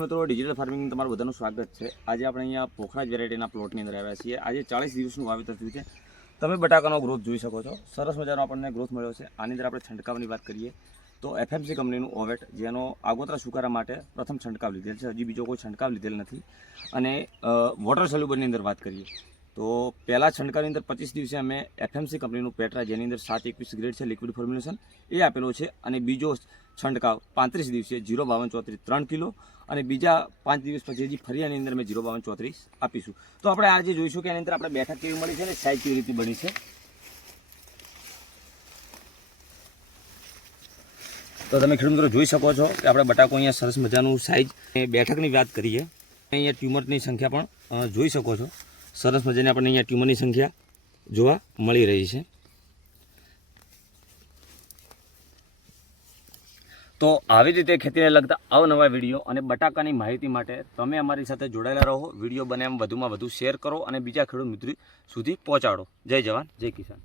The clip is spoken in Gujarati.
મિત્રો ડિજિટલ ફાર્મિંગ તમારું બધાનું સ્વાગત છે. આજે આપણે અહીંયા પોખરાજ વેરાયટીના પ્લોટની અંદર આવ્યા છીએ. આજે ચાલીસ દિવસનું વાવેતર થયું છે. તમે બટાકાનો ગ્રોથ જોઈ શકો છો. સરસ મજાનો આપણને ગ્રોથ મળ્યો છે. આની અંદર આપણે છંટકાવની વાત કરીએ તો એફએમસી કંપનીનું ઓવેટ જેનો આગોતરા સુકારા માટે પ્રથમ છંટકાવ લીધેલ છે. હજી બીજો કોઈ છંટકાવ લીધેલ નથી. અને વોટર સોલ્યુબલની અંદર વાત કરીએ તો પહેલાં છંટકાવની અંદર પચીસ દિવસે અમે એફએમસી કંપનીનું પેટ્રા, જેની અંદર સાત એકવીસ ગ્રેડ છે લિક્વિડ ફોર્મ્યુલેશન એ આપેલો છે. અને બીજો છંટકાવ. પાંત્રીસ દિવસે જીરો બાવન ચોત્રીસ ત્રણ કિલો અને બીજા પાંચ દિવસ પછી હજી ફરી અંદર મેં જીરો બાવન ચોત્રીસ આપીશું. તો આપણે આજે જોઈશું કે એની અંદર આપણે બેઠક કેવી મળી છે અને સાઈઝ કેવી રીતે બની છે. તો તમે ખેડૂત જોઈ શકો છો કે આપણે બટાકો અહીંયા સરસ મજાનું સાઈઝ બેઠકની વાત કરીએ, અહીંયા ટ્યુમરની સંખ્યા પણ જોઈ શકો છો. સરસ મજાની આપણને અહીંયા ટ્યુમરની સંખ્યા જોવા મળી રહી છે. તો આવી રીતે ખેતીને લગતા અવનવા વીડિયો અને બટાકાની માહિતી માટે તમે અમારી સાથે જોડાયેલા રહો. વીડિયો બને એમ વધુમાં વધુ શેર કરો અને બીજા ખેડૂત મિત્રો સુધી પહોંચાડો. જય જવાન, જય કિસાન.